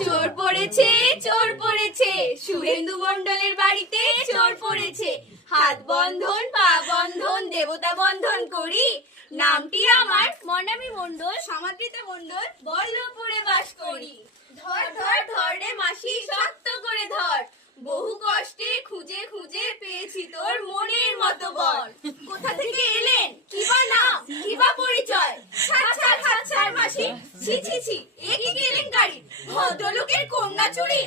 চোর পড়েছে, চোর পড়েছে, শুভেন্দু মণ্ডলের বাড়িতে চোর পড়েছে। হাত বন্ধন, পা বন্ধন, দেবতা বন্ধন করি। নামটি আমার মনামি মণ্ডল, সমাদৃতা মণ্ডল, বল্লভপুরে বাস করি। ধর ধর ধর রে মাসি, শক্ত করে ধর। বহু কষ্টে খুঁজে খুঁজে পেয়েছি তোর মনের মতো বল। কোথা থেকে এলেন, কিবা নাম, কিবা পরিচয়? ছাড় ছাড় ছাড় ছাড় মাসি, ছি ছি ছি, এ কি কেলেঙ্কারি? ভদ্রলোকের কন্যা চুরি।